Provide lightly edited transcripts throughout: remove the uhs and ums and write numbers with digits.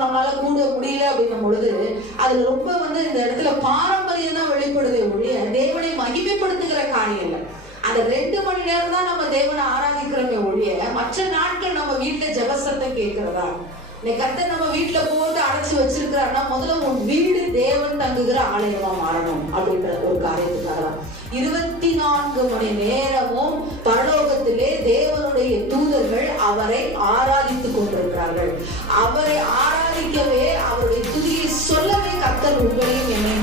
நம்மளால கூட முடியல அப்படின்னும் பொழுது அதுல ரொம்ப இந்த இடத்துல பாரம்பரியம் தான் வெளிப்படுதே ஒழிய தேவனை மகிமைப்படுத்துகிற காரியம் இல்லை. அந்த 2 மணி நேரம் தான் நம்ம தேவனை ஆராதிக்கிறோமே ஒழிய மற்ற நாட்கள் நம்ம வீட்டுல ஜெபசத்தை கேட்கிறதா? கர்த்தர் நம்ம வீட்டுல போட்டு அடைச்சு வச்சிருக்கிறாருன்னா முதல்ல உன் வீடு தேவன் தங்குகிற ஆலயமா மாறணும் அப்படின்ற ஒரு காரியத்துக்காக தான் 24 மணி நேரமும் பரலோகத்திலே தேவனுடைய தூதர்கள் அவரை ஆராதித்துக் கொண்டிருக்கிறார்கள். அவரை ஆராதிக்கவே, அவருடைய துதியை சொல்லவே கர்த்தர் உங்களையும் என்னையும்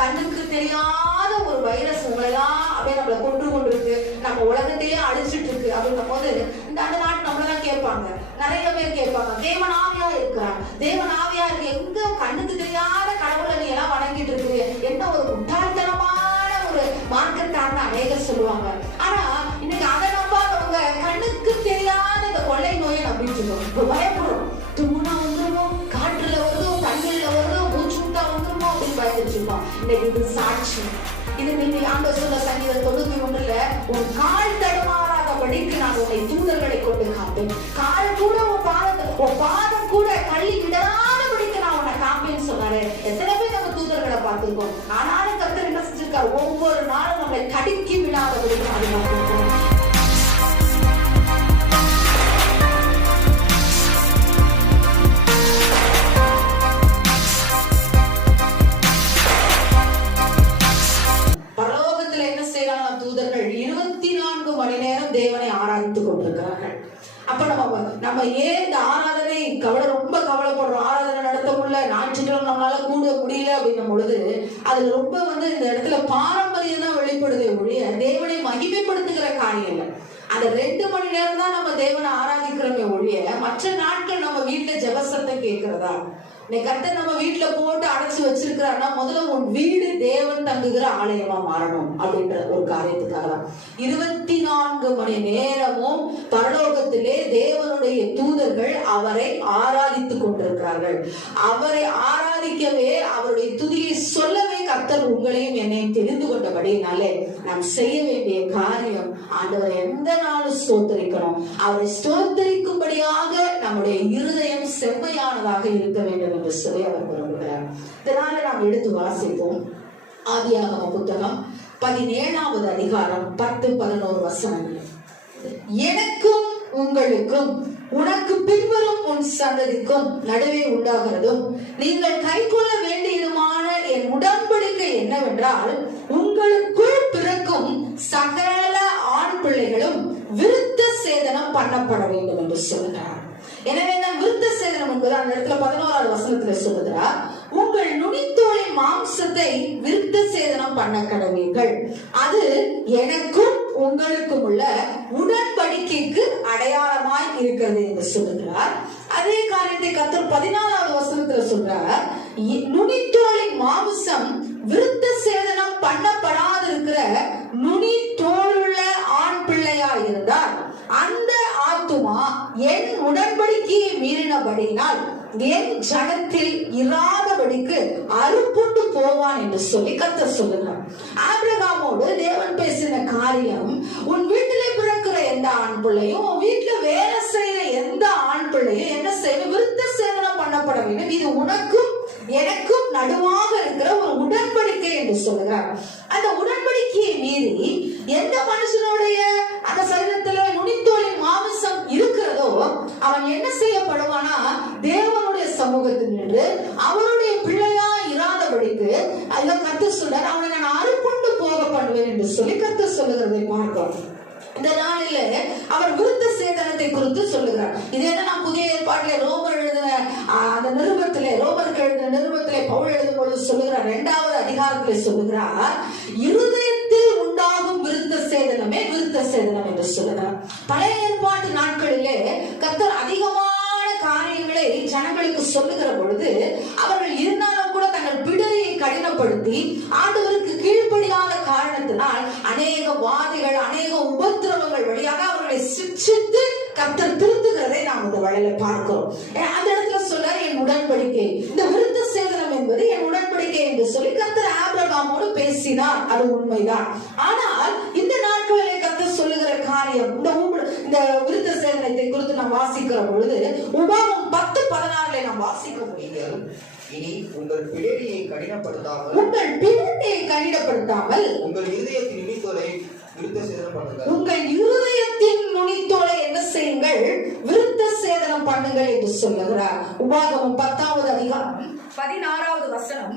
கண்ணுக்கு தெரியாத ஒரு வைரஸ் உங்களெல்லாம் அப்படியே நம்மளை கொண்டிருக்கு, நம்ம உலகத்தையே அழிச்சிட்டு இருக்கு அப்படின்னும் போது அந்த நாட்டு நம்மளதான் கேட்பாங்க, நிறைய பேர் கேட்பாங்க, தேவன் ஆவியா இருக்கிறார், தேவன் ஆவியா இருக்கு, எங்க கண்ணுக்கு தெரியாத கடவுளை நீ எல்லாம் வணங்கிட்டு இருக்கு, என்ன ஒரு முட்டாள்தனமான ஒரு மார்க்கெட்டான அநேகர் சொல்லுவாங்க. ஆனா இன்னைக்கு அதை நம்பாதவங்க கண்ணுக்கு தெரியாத இந்த கொள்ளை நோயை நம்பிட்டு இருக்கோம். பயப்படும், தும்முனா வந்துருமோ, காற்றுல வருதோ, கண்ணுல வருதோ, மூச்சுட்டா வந்துருமோ அப்படின்னு பயந்துருச்சுருக்கோம். இன்னைக்கு இது சாட்சி. இது நீங்க ஆண்டவர் சொன்ன சங்கீதம் 91ல உன் கால் தடுமாறாதபடிக்கு நான் உன்னை தூதர்களை கொண்டு காப்பேன், கால் கூட உன் பாதம் கூட கள்ளி விடாதபடிக்கு நான் உன்னை காப்பேன்னு சொன்னாரு. எத்தனை பேர் நம்ம தூதர்களை பார்த்திருக்கோம். ஆனாலும் கர்த்தர் என்ன செஞ்சிருக்காரு? ஒவ்வொரு நாளும் நம்மளை கடுக்கி விடாதபடிக்கு பாதுகாத்திருக்கோம். தூதர்கள் 24 மணி நேரம் தேவனை ஆராதித்துக் கொண்டிருக்கிறார்கள். அப்ப நம்ம ஏன் இந்த ஆராதனை ரொம்ப கவலைப்படுறோம்? ஆராதனை நடத்த முடியல, ஞாயிற்றுக்கிழமை நம்மளால கூட முடியல அப்படின்னும் பொழுது அதுல ரொம்ப இந்த இடத்துல பாரம்பரியம் தான் வெளிப்படுதே ஒழிய தேவனை மகிமைப்படுத்துகிற காரியம் இல்லை. அந்த 2 மணி நேரம் தான் நம்ம தேவனை ஆராதிக்கிறோமே ஒழிய மற்ற நாட்கள் நம்ம வீட்டுல ஜெபசத்தை கேட்கிறதா? கர்த்தர் நம்ம வீட்டுல போட்டு அடைச்சு வச்சிருக்கிறாருன்னா முதல்ல உன் வீடு தேவன் தங்குகிற ஆலயமா மாறணும் அப்படின்ற ஒரு காரியத்துக்காக தான் 24 மணி நேரமும் பரலோகத்திலே தேவனுடைய தூதர்கள் அவரை ஆராதித்துக் கொண்டிருக்கிறார்கள். அவரை ஆராதிக்கவே, அவருடைய துதியை சொல்லவே கர்த்தர் உங்களையும் என்னையும் தெரிந்து கொண்டபடினாலே நாம் செய்ய வேண்டிய காரியம், ஆண்டவரை எந்த நாளும் ஸ்தோத்தரிக்கணும். அவரை ஸ்தோத்தரிக்கும்படியாக நம்முடைய இருதயம் செம்மையானதாக இருக்க வேண்டும் என்று சொல்லி அவர் விரும்புகிறார். இதனால நாம் எடுத்து வாசிப்போம். ஆதியாகம புத்தகம் 17வது அதிகாரம் 10-11 வசனங்கள். எனக்கும் உங்களுக்கும் உனக்கு பின்வரும் உன் சந்ததிக்கும் நடுவே உண்டாகிறதும் நீங்கள் கைக்கொள்ள வேண்டியதுமான என் உடன்படிக்கை என்னவென்றால், உங்களுக்குள் பிறக்கும் சகல ஆண் பிள்ளைகளும் விருத்த சேதனம் பண்ணப்பட வேண்டும் என்று சொல்கிறார். எனவே விருத்த சேதனம் என்பது அந்த இடத்துல 11வது வசனத்துல சொல்லுகிறார், உங்கள் நுனித்தோலின் மாம்சத்தை விருத்த சேதனம் பண்ண கடவீர்கள், அது எனக்கும் உங்களுக்கும் உள்ள உடன்படிக்கைக்கு அடையாளமாய் இருக்கிறது என்று சொல்லுகிறார். அதே காரியத்தை கர்த்தர் 14வது வசனத்துல சொல்றார், நுனித்தோலின் மாம்சம் விருத்த சேதனம் பண்ணப்படாது இருக்கிற நுனி தோளுள்ள ஆண் பிள்ளையா இருந்தால் அந்த ஆத்துமா என் உடன்படிக்கையை மீறினபடியினால் என் ஜனத்தில் இராதபடிக்கு அறுப்புண்டு போவான் என்று சொல்லி கர்த்தர் சொல்லுகிறார். ஆபிரகாமோடு தேவன் பேசின காரியம், உன் வீட்டிலே பிறக்கிற எந்த ஆண் பிள்ளையும், உன் வீட்டுல வேலை செய்யற எந்த ஆண் பிள்ளையும் என்ன செய்யணும்? விருத்த சேதனம் பண்ணப்பட வேண்டும். இது உனக்கும் எனக்கும் நடுவாக இருக்கிற ஒரு உடன்படிக்கை என்று சொல்லுகிறார். அந்த உடன்படிக்கையை மீறி எந்த மனுஷனுடைய அந்த சரீரத்துல நுனித்தோலின் மாமிசம் இருக்கிறதோ அவன் என்ன செய்யப்படுவானா, தேவனுடைய சமூகத்தில் நின்று அவருடைய பிள்ளையா இராதபடிக்கு ஐயோ கர்த்தர் சொல்றார், அவனை நான் அறுப்புண்டு போக பண்ணுவேன் என்று சொல்லி கர்த்தர் சொல்லுகிறதை பார்க்கிறோம். இந்த நாளில அவர் விருத்த சேதனத்தை குறித்து சொல்லுகிறார். இது என்ன, நாம் புதிய ஏற்பாட்டிலே ரோமருக்கு எழுதின நிருபத்திலே பவுல் எழுதும் பொழுது சொல்லுகிறார், 2வது அதிகாரத்திலே சொல்லுகிறார், இருதயத்தில் உண்டாகும் விருத்த சேதனம் என்று சொல்லுகிறார். பழைய ஏற்பாட்டு நாட்களிலே கர்த்தர் அதிகமான காரியங்களை ஜனங்களுக்கு சொல்லுகிற பொழுது அவர்கள் இருந்தாலும் கூட தங்கள் பிடரியை கடினப்படுத்தி ஆண்டவருக்கு கீழ்ப்படியாத காரணத்தினால் அநேக வாதைகள், அநேக உபத்திரவங்கள் வழியாக அவர்களை சிக்ஷித்து கர்த்தர் திருத்துகிறதை நாம் இந்த வழியில பார்க்கிறோம். அந்த இடத்துல சொல்ல என் உடன்படிக்கை, இந்த விருத்த சேதனம் என்பது என் உடன்படிக்கை என்று சொல்லி கர்த்தர் ஆபிரகாமோடு பேசினார். அது உண்மைதான். ஆனால் இந்த நாட்களிலே கர்த்தர் சொல்லுகிற காரியம், இந்த விருத்த சேதனத்தை குறித்து நாம் வாசிக்கிற பொழுது உபாகம் 10:16 நாம் வாசிக்க முடியும். இனி உங்கள் பிடரியை கடினப்படுத்தாமல் உங்கள் இருதயத்தின் நுனித்தோலை விருத்த சேதனம் பண்ணுங்கள். உங்கள் இருதயத்தின் நுனித்தோலை என்ன செய்யுங்கள்? விருத்த சேதனம் பண்ணுங்கள் என்று சொல்லுகிறார். உபாகமம் 10வது அதிகாரம் 16வது வசனம்.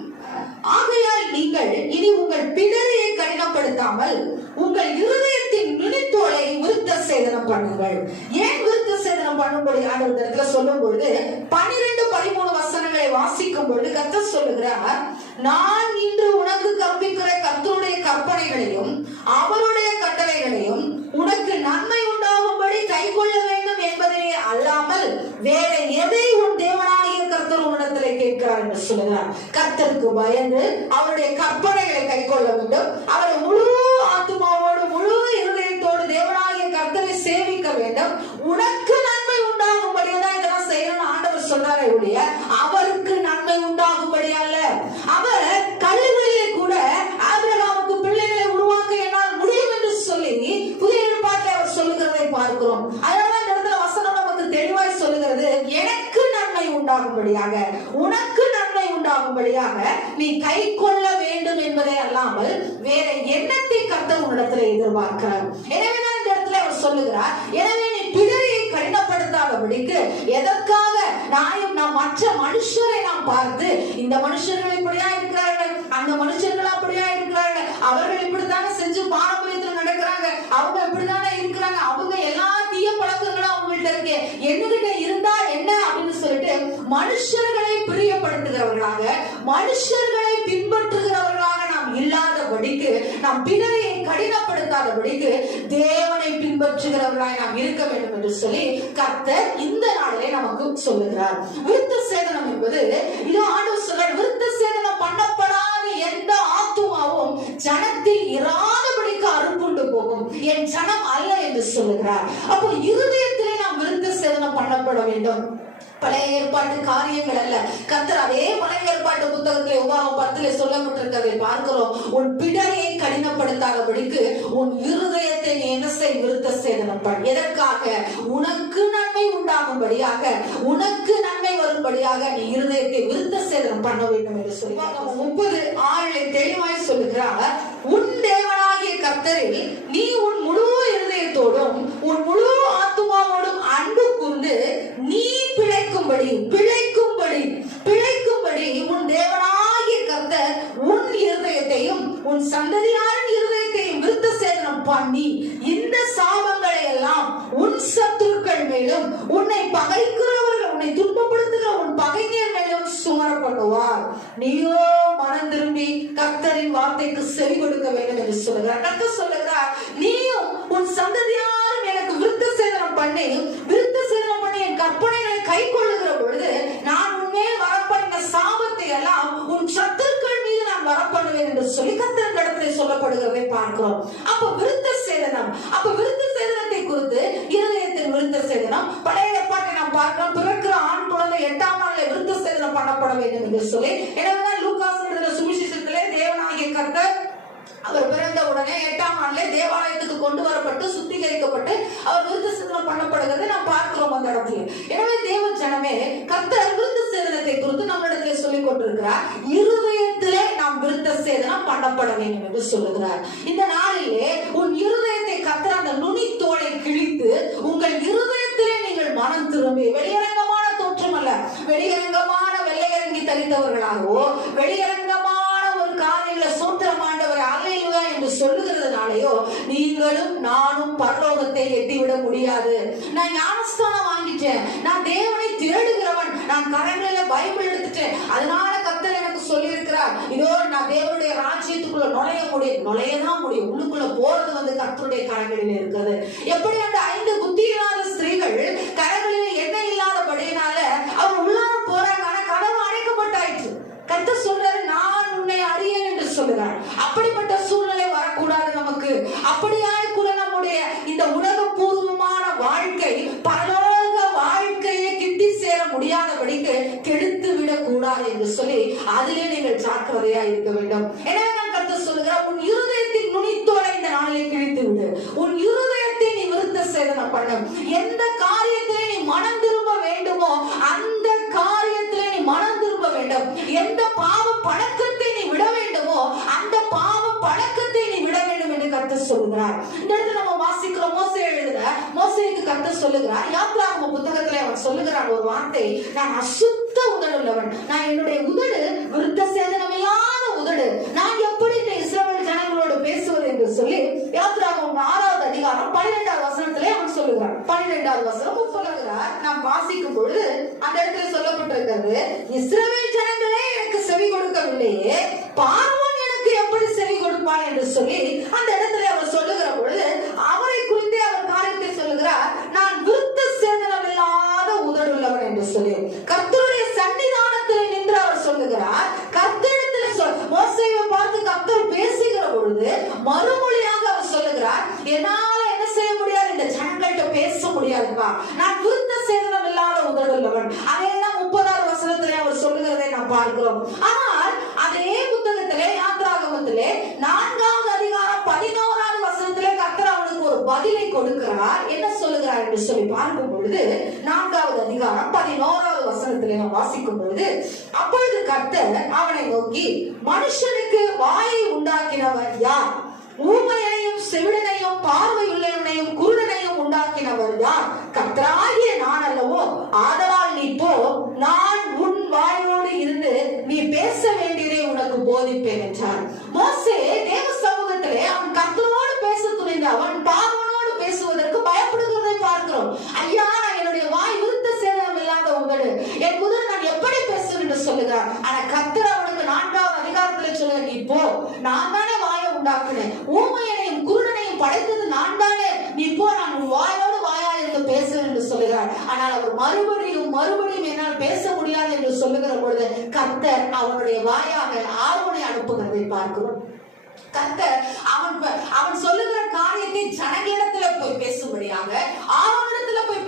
ஆகையால் நீங்கள் இனி உங்கள் பிடரியை கடினப்படுத்தாமல் உங்கள் இருதயத்தின் நுனித்தோலை விருத்த சேதனம் பண்ணுங்கள். ஏன் விருத்த சேதனம் பண்ணும்படி ஆண்டவர் சொல்லும் பொழுது 12-13 வசனங்களை வாசிக்கும் பொழுது கர்த்தர் சொல்லுகிறார், நான் இன்று உனக்கு கற்பிக்கிற கர்த்தருடைய கற்பனைகளையும் அவருடைய கட்டளைகளையும் உனக்கு நன்மை உண்டாகும்படி கை கொள்ள வேண்டும் என்பதே அல்லாமல் வேற எதை உன் தேவனாகிய கர்த்தர் உன்னிடத்திலே கேட்கிறார் என்று சொல்லுகிறார். கர்த்தருக்கு பயந்து அவருடைய கற்பனைகளை கை கொள்ள வேண்டும், அவரை முழு ஆத்துமாவோடு முழு இருதயத்தோடு தேவனாகிய கர்த்தரை சேவிக்க வேண்டும், உனக்கு நன்மை உண்டாகும்படிதான் இதெல்லாம் செய்யணும்னு ஆண்டவர் சொல்றாரே ஒழிய அவருக்கு நன்மை உண்டாகும்படி அல்ல. அவர் கல்லுகளிலே கூட ஆபிரகாமுக்கு பிள்ளைகளை உருவாக்க என்னால் முடியும் என்று சொல்லி புதிய ஏற்பாட்டில் அவர் சொல்லுகிறதை பார்க்கிறோம். அதனால இந்த இடத்துல வசனம் நமக்கு தெளிவாய் சொல்லுகிறது, எனக்கு நன்மை உண்டாகும்படியாக, உனக்கு நன்மை உண்டாகும்படியாக நீ கை கொள்ள வேண்டும் என்பதை அல்லாமல் வேற எண்ணத்தை கர்த்தர் உன்னிடத்தில் எதிர்பார்க்கிறார். எனவே தான் இந்த இடத்துல அவர் சொல்லுகிறார், எனவே நீ பிடரியை கடினப்படுத்தாதபடிக்கு. எதற்காக? நாம் மற்ற மனுஷரை நாம் பார்த்து இந்த மனுஷர்கள் இப்படியா இருக்கிறார்கள், அந்த மனுஷர்கள் அப்படியா இருக்கிறார்கள், அவர்கள் இப்படித்தானே செஞ்சு பாரம்பரியத்தில் நடக்கிறாங்க, அவங்க இப்படித்தானே இருக்கிறாங்க, அவங்க எல்லா தீய பழக்கங்களும் அவங்கள்ட்ட இருக்கு, என்கிட்ட இருந்தா என்ன அப்படின்னு சொல்லிட்டு மனுஷர்களை பிரியப்படுத்துகிறவர்களாக, மனுஷர்களை பின்பற்றுகிறவர்களாக நாம் இல்லாதபடிக்கு, நாம் பிறரையை கடினப்படுத்தாதபடிக்கு தேவனை பின்பற்றுகிறவர்களாக நாம் இருக்க வேண்டும் என்று சொல்லி கர்த்தர் இந்த நாளிலே நமக்கு சொல்லுகிறார். விருத்த சேதனம் என்பது இது ஆண்டவர் சொல்றார், விருத்த சேதனம் பண்ணப்படாத எந்த ஆத்துமாவும் ஜனத்தில் இராதபடிக்கு அறுப்புண்டு போகும், என் ஜனம் அல்ல என்று சொல்லுகிறார். அப்போ இருதயத்திலே நாம் விருத்த சேதனம் பண்ணப்பட வேண்டும். பழைய ஏற்பாட்டு காரியங்கள் அல்ல. கர்த்தர் அதே பழைய ஏற்பாட்டு புத்தகத்திலே உபாகம் 10 சொல்லப்பட்டிருக்கிறதை பார்க்கிறோம். உன் பிடரியை கடினப்படுத்தாதபடிக்கு உன் இருதயத்தை நீ என்ன செய்? விருத்த சேதனம் பண்ணு. எதற்காக? உனக்கு நன்மை உண்டாகும்படியாக, உனக்கு நன்மை வரும்படியாக நீ இருதயத்தை விருத்த சேதனம் பண்ண வேண்டும் என்று சொல்லி 30:6 தெளிவாய் சொல்லுகிறார், உன் தேவனாகிய கர்த்தரில் நீ உன் முழு இருதயத்தோடும் உன் முழு ஆத்துமாவோடும் அன்பு கூர்ந்து நீ பிழைக்கும்படி உன் தேவனாகிய கர்த்தர் உன் இருதயத்தையும் உன் சந்ததியாரின் இருதயத்தையும் விருத்த சேதனம் பண்ணி இந்த சாபங்களை எல்லாம் உன் சத்துருக்கள் மேலும் உன்னை பகைக்கிறவர்கள், உன்னை துன்பப்படுத்துகிற உன் பகைஞர் மேலும் சுமர பண்ணுவார். நீயோ மனம் திரும்பி கர்த்தரின் வார்த்தைக்கு செவி கொடுக்க வேண்டும் என்று சொல்லுகிறார். கர்த்தர் சொல்லுகிறார், நீயும் உன் சந்ததியாரும் எனக்கு விருத்த சேதனம் பண்ணி என் கற்பனைகளை கை கொள்ளுகிற பொழுது நான் உன்மேல் வரப்பண்ணின சாபத்தை எல்லாம் உன் சத்துருக்கள் மீது நான் வரப்பண்ணுவேன் என்று சொல்லி கர்த்தரின் இடத்திலே சொல்லப்படுகிறதை பார்க்கிறோம். அப்ப விருத்த சேதனத்தை குறித்து இருதயத்தின் விருத்த சேதனம் பழைய ஏற்பாட்டை நாம் பார்க்கிறோம். பிறக்கிற ஆண் குழந்தை 8ஆம் நாளில் விருத்த சேதனம் பண்ணப்பட வேண்டும் என்று சொல்லி, எனவேதான் லூக்காஸ் எழுதின சுவிசேஷத்திலே தேவனாகிய கர்த்தர் அவர் பிறந்த உடனே 8ஆம் நாளிலே தேவாலயத்துக்கு கொண்டு வரப்பட்டு சுத்திகரிக்கப்பட்டு அவர் விருத்த சேதனம் பண்ணப்படுகிறதை நாம் பார்க்கிறோம் அந்த இடத்துல. எனவே தேவ ஜனமே, கர்த்தர் விருத்த சேதனத்தை குறித்து நம்மிடத்திலே சொல்லிக் கொண்டிருக்கிறார். இருதயத்திலே நாம் விருத்த சேதனம் பண்ணப்பட வேண்டும் என்று சொல்லுகிறார். இந்த நாளிலே உன் இருதயத்தை கர்த்தர் அந்த நுனித்தோலை கிழித்து உங்கள் இருதயத்திலே நீங்கள் மனம் திரும்பி, வெளியரங்கமான தோற்றம் அல்ல, வெளியரங்கமான வெள்ளையரங்கி தரித்தவர்களாகவோ வெளியரங்கமான ஒரு காரியங்களை சோத்திரமாண்டவர் அல்லேலூயா என்று சொல்லுகிறதுனாலயோ நீங்களும் நானும் பரலோகத்தை எட்டிவிட முடியாது. நான் ஞானஸ்தானம் வாங்கிட்டேன், நான் தேவனை தேடுகிறவன், நான் கரங்களில பைபிள் எடுத்துட்டேன், அதனால கர்த்தர் எனக்கு சொல்லி இருக்கிறார், இதோ நான் தேவனுடைய ராஜ்யத்துக்குள்ள நுழையதான் முடியும். உள்ளுக்குள்ள போறது கர்த்தருடைய கரங்களில் இருக்கிறது. எப்படி அந்த 5 புத்தியில்லாத ஸ்திரீகள் கரங்களில் எண்ணெய் இல்லாதபடியினால அவங்க உள்ளார போறாங்க, ஆனா கதவு அடைக்கப்பட்டாயிற்று. கர்த்தர் சொல்றாரு, நான் உன்னை அறியேன் என்று சொல்லுகிறார். அப்படிப்பட்ட சூழ்நிலை வரக்கூடாது நமக்கு. அப்படியாய் கூட நம்முடைய இந்த உலகபூர்வமான வாழ்க்கை பரலோக வாழ்க்கையை கிட்டி சேர முடியாதபடிக்கு கெடுத்து விடக் கூடாது என்று சொல்லி அதிலே நீங்கள் ஜாக்கிரதையா இருக்க வேண்டும். எனவே நான் கர்த்தர் சொல்லுகிறார், உன் இருதயத்தின் நுனித்தோலை இந்த நாளிலே கிழித்து விடு. உன் இருதயத்தை நீ விருத்த சேதனம் பண்ணும். எந்த காரியத்திலே நீ மனம் திரும்ப வேண்டுமோ அந்த காரியத்திலே நீ மனம் திரும்ப வேண்டும். எந்த பாவ பழக்கத்தை நீ விட வேண்டுமோ அந்த பாவ பழக்கத்தை நீ விட வேண்டும் என்று கர்த்தர் சொல்லுகிறார். இந்த இடத்துல நம்ம வாசிக்கிறோம், மோசேக்கு கர்த்தர் சொல்லுகிறார், யாத்ராகம புத்தகத்திலே அவன் சொல்லுகிறான் ஒரு வார்த்தை, நான் அசுத்த உதடுள்ளவன், நான் என்னுடைய உதடு விருத்த சேதனம் இல்லாத உதடு, நான் எப்படி இந்த இஸ்ரவேல் ஜனங்களோடு பேசுவது என்று சொல்லி யாத்ராகமம் 6வது அதிகாரம் 12வது வசனத்திலே அவன் சொல்லுகிறான். 12வது வசனம் சொல்லுகிறார், நாம் வாசிக்கும் பொழுது அந்த இடத்துல சொல்லப்பட்டிருக்கிறது, இஸ்ரவேல் ஜனங்களே எனக்கு செவி கொடுக்கவில்லையே, பார்வோன் எனக்கு எப்படி செவி கொடுப்பான் என்று சொல்லி அந்த இடத்துல அவர் சொல்லுகிற பொழுது அவரை குறித்தே அவர் காரியத்தை சொல்லுகிறார், நான் விருத்த சேதனம் இல்லாத உதடுள்ளவன் என்று சொல்லி கர்த்தருடைய சன்னிதானத்தில் நின்று அவர் சொல்லுகிறார். கர்த்தரிடத்தில் மோசேயை பார்த்து கர்த்தர் பேசுகிற பொழுது மறுமொழியாக அவர் சொல்லுகிறார், என்னால என்ன செய்ய முடியாது, இந்த ஜனங்கள்கிட்ட பேச முடியாதுப்பா, நான் விருத்த சேதனம் இல்லாத உதடுள்ளவன். அதையெல்லாம் 30வது வசனத்திலே அவர் சொல்லுகிறதை நாம் பார்க்கிறோம். ஆனால் அதே புத்தகத்திலே யாத்ராகமத்திலே 4வது அதிகாரம் 11வது வசனத்திலே கர்த்தர் அவனுக்கு ஒரு பதிலை கொடுக்கிறார். என்ன சொல்லுகிறார் என்று சொல்லி பார்க்கும் பொழுது 4வது அதிகாரம் 11வது வசனத்திலே நாம் வாசிக்கும் பொழுது, அப்பொழுது கர்த்தர் அவனை நோக்கி, மனுஷனுக்கு வாயை உண்டாக்கினவர் யார்? ஊமையையும் செவிடனையும் பார்வையுள்ளவனையும் குருடனையும் உண்டாக்கினவர் யார்? கர்த்தராகிய நான் அல்லவோ? ஆதலால் நீ போ, நான் உன் வாயோடு இருந்து நீ பேச வேண்டியதை உனக்கு போதிப்பேன் என்றார். மோசே தேவ சமூகத்திலே அவன் கர்த்தரோடு பேச துணிந்த அவன் பார்வனோடு பேசுவதற்கு பயப்படுகிறதை பார்க்கிறோம். ஐயா, நான் என்னுடைய வாய் விருத்த சேதனம் இல்லாத உதடு, என் முதல் நான் எப்படி பேசுவேன் என்று சொல்லுகிறார். ஆனா கர்த்தர் அவனுக்கு 4வது அதிகாரத்தில் சொல்ல, நீ போ, நான் தானே வாயை உண்டாக்குனேன், ஊமையனையும் குருடனையும் படைத்தது நான் தானே, நீ போ, நான் உன் வாயோடு வாயா இருந்து பேசுவேன் என்று சொல்லுகிறார். ஆனால் அவர் மறுபடியும் என்னால் பேச முடியாது என்று சொல்லுகிற பொழுது கர்த்தர் அவனுடைய வாயாக ஆரோனை அனுப்புகிறதை பார்க்கிறோம். கர்த்தர் அவன் சொல்லுகிற காரியத்தை ஜனங்களிடத்துல போய் பேசும்படியாக, ஆரோனிடத்துல போய்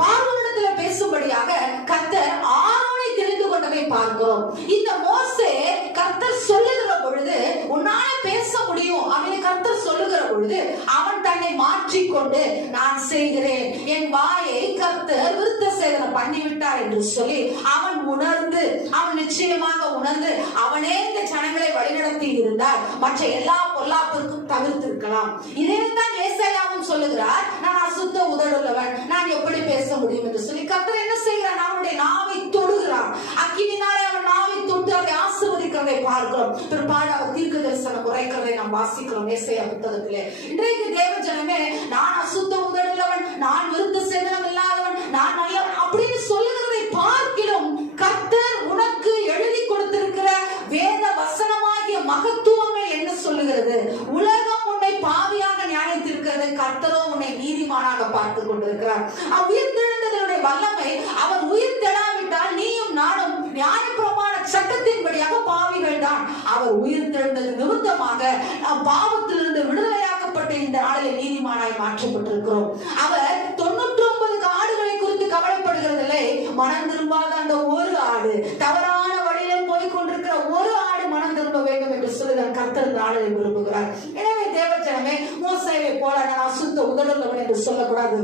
பார்வோனிடத்துல பேசும்படியாக கர்த்தர் ஆரோனை தெரிந்து கொண்டதை பார்க்கிறோம். இந்த மோசே கர்த்தர் சொல்லுகிற பொழுது உன்னால பேச முடியும் அப்படின்னு கர்த்தர் சொல்லுகிற பொழுது அவன் தன்னை மாற்றிக்கொண்டு, நான் செய்கிறேன், என் வாயை கர்த்தர் விருத்த சேதனம் பண்ணிவிட்டார் என்று சொல்லி அவன் நிச்சயமாக உணர்ந்து அவனே இந்த ஜனங்களை வழிநடத்தி இருந்தார் மற்ற எல்லா பொல்லாப்பிற்கும் தவிர்த்திருக்கலாம். இதே தான் ஏசாயாவும் சொல்லுகிறார், நான் அசுத்த உதடுள்ளவன், நான் எப்படி பேச முடியும் என்று சொல்லி கர்த்தர் என்ன செய்கிறார், அவனுடைய நாவை தொடுகிறார். அக்கினினாலே அவன் நாவை தொட்டு அதை ஆசீர்வதிக்கிறதை பார்க்கிறோம். பிற்பாடு அவர் தீர்க்க தரிசனம் உரைக்கிறதை நாம் வாசிக்கிறோம் ஏசாயா புத்தகத்திலே. இன்றைக்கு தேவ ஜனமே, நான் அசுத்த உதடுள்ளவன், நான் விருத்த சேதனம் இல்லாதவன், நான் நல்லவன் அப்படின்னு சொல்லுகிறதை பார்க்கிறோம். கர்த்தர் உனக்கு எழுதி கொடுத்திருக்கிற வேத வசனமாகிய மகத்துவங்கள் என்ன சொல்லுகிறது? உலகம் உன்னை பாவியாக நியாயத்திருக்கிறது, கர்த்தரோ உன்னை நீதிமானாக பார்த்து கொண்டிருக்கிறார். உயிர் தெழுந்ததனுடைய வல்லமை, அவர் உயிர் தெழாவிட்டால் நீயும் நானும் நியாயப்பிரமாண சட்டத்தின்படியாக பாவிகள் தான். அவர் உயிர் தெழுந்தது நிமித்தமாக நாம் பாவத்திலிருந்து விடுதலையாக்கப்பட்ட இந்த நாளிலே நீதிமானாய் மாற்றப்பட்டிருக்கிறோம். அவர் 99 ஆடுகளை குறித்து கவலைப்படுகிறதில்லை. மனம் திரும்பாத அந்த ஒரு ஆடு, தவறான வழியில போய் கொண்டிருக்கிற ஒரு ஆடு மனம் திரும்ப வேண்டும் என்று சொல்லுகிறார் கர்த்தர் நாளை விரும்புகிறார். எனவே தேவஜனமே, மோசேயை போல நான் அசுத்த உதடுள்ளவன் என்று சொல்லக்கூடாது.